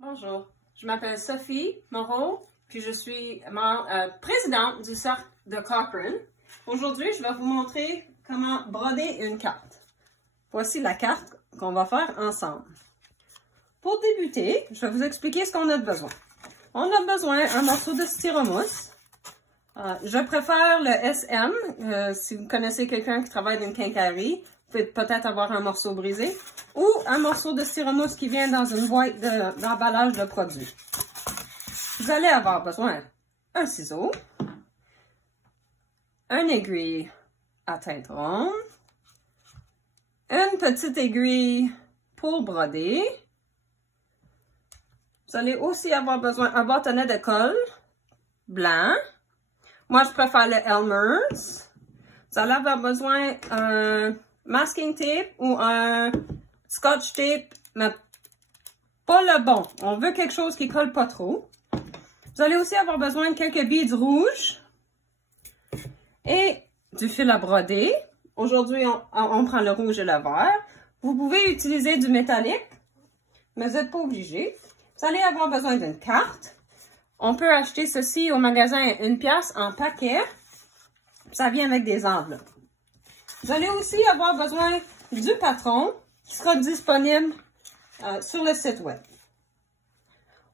Bonjour, je m'appelle Sophie Moreau, puis je suis présidente du Cercle de Cochrane. Aujourd'hui, je vais vous montrer comment broder une carte. Voici la carte qu'on va faire ensemble. Pour débuter, je vais vous expliquer ce qu'on a besoin. On a besoin d'un morceau de styromousse. Je préfère le SM. Si vous connaissez quelqu'un qui travaille dans une quincaillerie, vous pouvez peut-être avoir un morceau brisé. Ou un morceau de styromousse qui vient dans une boîte d'emballage de produits. Vous allez avoir besoin d'un ciseau, une aiguille à teinte ronde, une petite aiguille pour broder. Vous allez aussi avoir besoin d'un bâtonnet de colle blanc. Moi, je préfère le Elmer's. Vous allez avoir besoin d'un masking tape ou un Scotch tape, mais pas le bon. On veut quelque chose qui colle pas trop. Vous allez aussi avoir besoin de quelques beads rouges et du fil à broder. Aujourd'hui, on prend le rouge et le vert. Vous pouvez utiliser du métallique, mais vous n'êtes pas obligé. Vous allez avoir besoin d'une carte. On peut acheter ceci au magasin 1 pièce en paquet. Ça vient avec des enveloppes. Vous allez aussi avoir besoin du patron qui sera disponible sur le site web.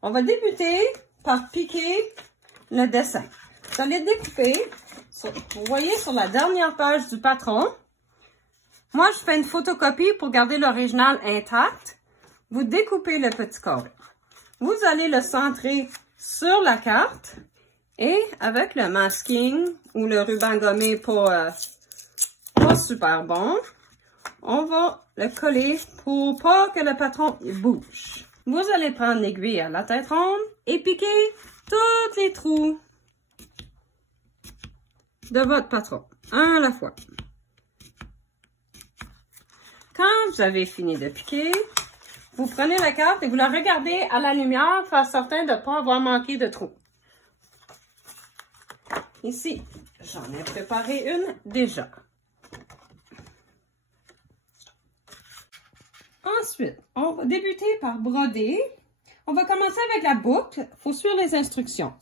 On va débuter par piquer le dessin. Vous allez découper, vous voyez sur la dernière page du patron. Moi, je fais une photocopie pour garder l'original intact. Vous découpez le petit carré. Vous allez le centrer sur la carte et avec le masking ou le ruban gommé pas super bon, on va le coller pour pas que le patron bouge. Vous allez prendre l'aiguille à la tête ronde et piquer tous les trous de votre patron, un à la fois. Quand vous avez fini de piquer, vous prenez la carte et vous la regardez à la lumière, faire certain de ne pas avoir manqué de trous. Ici, j'en ai préparé une déjà. Ensuite, on va débuter par broder. On va commencer avec la boucle. Il faut suivre les instructions.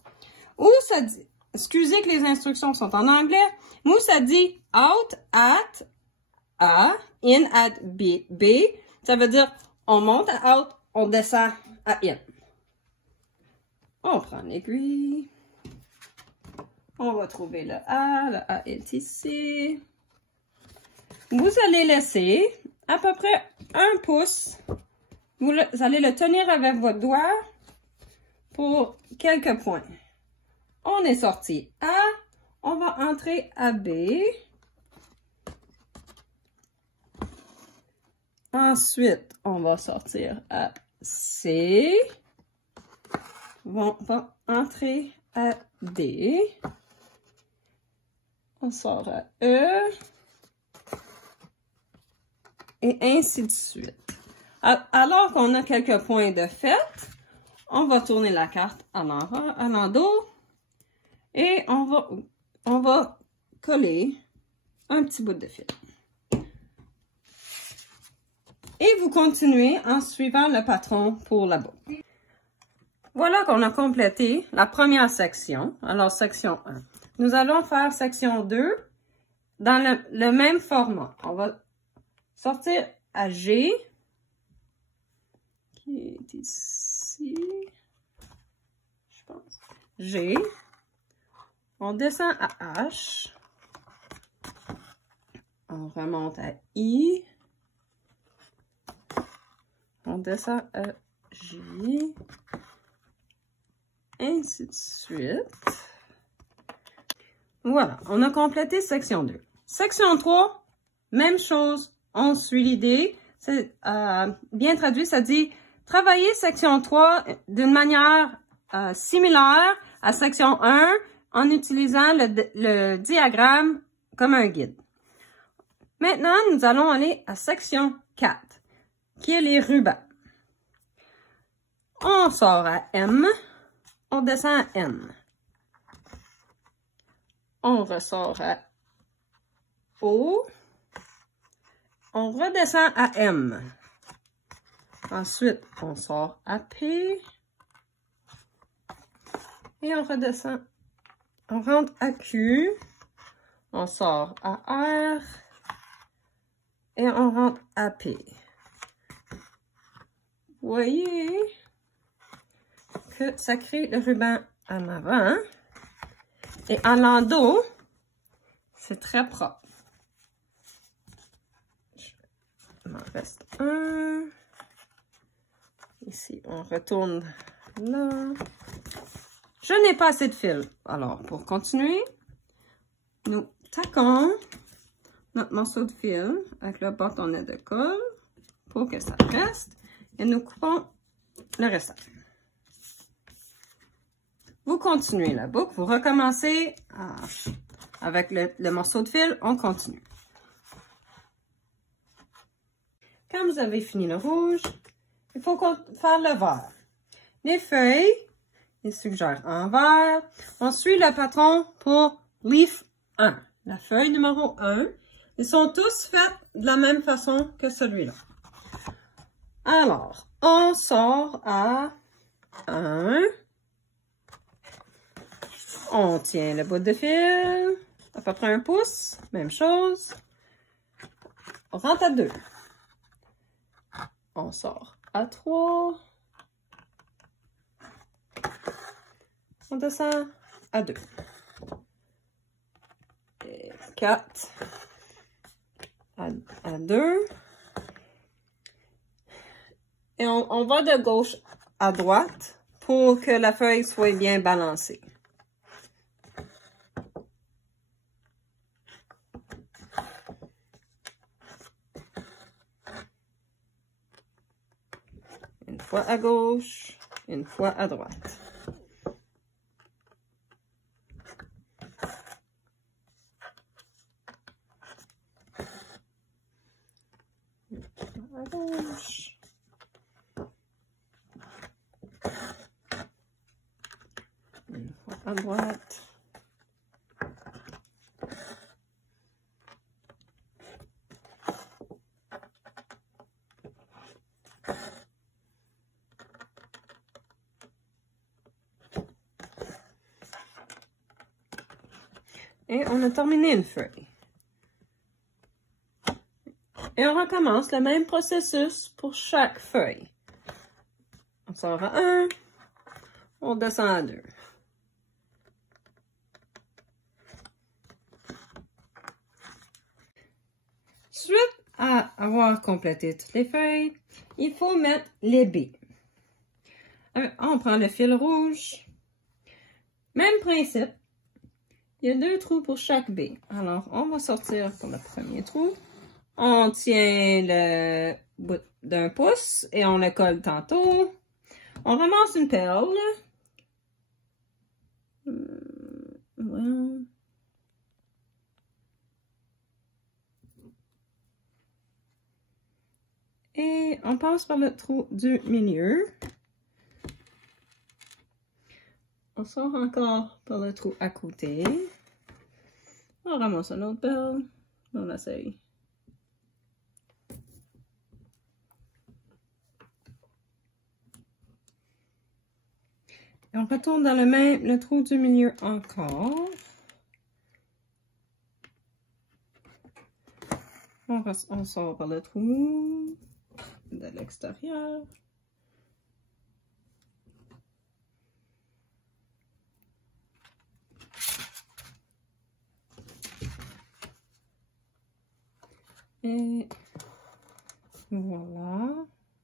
Où ça dit, excusez que les instructions sont en anglais, mais où ça dit out at A, in at B. B, ça veut dire on monte à out, on descend à in. On prend l'aiguille. On va trouver le A est ici. Vous allez laisser à peu près 1 pouce. Vous allez le tenir avec votre doigt pour quelques points. On est sorti A, on va entrer à B. Ensuite, on va sortir à C. On va entrer à D. On sort à E. Et ainsi de suite. Alors qu'on a quelques points de fait, on va tourner la carte à l'endos et on va coller un petit bout de fil. Et vous continuez en suivant le patron pour la boucle. Voilà qu'on a complété la première section. Alors, section 1. Nous allons faire section 2 dans le même format. On va sortir à G, qui est ici, je pense. G. On descend à H. On remonte à I. On descend à J. Ainsi de suite. Voilà, on a complété section 2. Section 3, même chose. On suit l'idée. C'est bien traduit, ça dit « Travailler section 3 d'une manière similaire à section 1 en utilisant le diagramme comme un guide. » Maintenant, nous allons aller à section 4, qui est les rubans. On sort à M, on descend à N. On ressort à O. On redescend à M. Ensuite, on sort à P. Et on redescend. On rentre à Q. On sort à R. Et on rentre à P. Vous voyez que ça crée le ruban en avant. Et en landau, c'est très propre. Il m'en reste un. Ici, on retourne là. Je n'ai pas assez de fil. Alors, pour continuer, nous taquons notre morceau de fil avec le bâtonnet de colle pour que ça reste. Et nous coupons le restant. Vous continuez la boucle, vous recommencez avec le morceau de fil, on continue. Quand vous avez fini le rouge, il faut faire le vert. Les feuilles, ils suggèrent en vert. On suit le patron pour leaf 1. La feuille numéro 1. Ils sont tous faits de la même façon que celui-là. Alors, on sort à 1. On tient le bout de fil, à peu près 1 pouce, même chose. On rentre à 2. On sort à 3. On descend à 2. Et 4. À 2. Et on va de gauche à droite pour que la feuille soit bien balancée. Une fois à gauche, une fois à droite. À gauche. Une fois à droite. Et on a terminé une feuille. Et on recommence le même processus pour chaque feuille. On sort à 1, on descend à 2. Suite à avoir complété toutes les feuilles, il faut mettre les baies. On prend le fil rouge. Même principe. Il y a 2 trous pour chaque baie. Alors, on va sortir pour le premier trou. On tient le bout d'1 pouce et on le colle tantôt. On ramasse une perle. Voilà. Et on passe par le trou du milieu. On sort encore par le trou à côté. On ramasse une autre perle. On essaye. Et on retourne dans le trou du milieu encore. On sort par le trou de l'extérieur. Et voilà.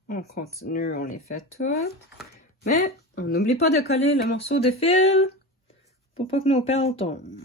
On continue, on les fait toutes. Mais on n'oublie pas de coller le morceau de fil pour pas que nos perles tombent.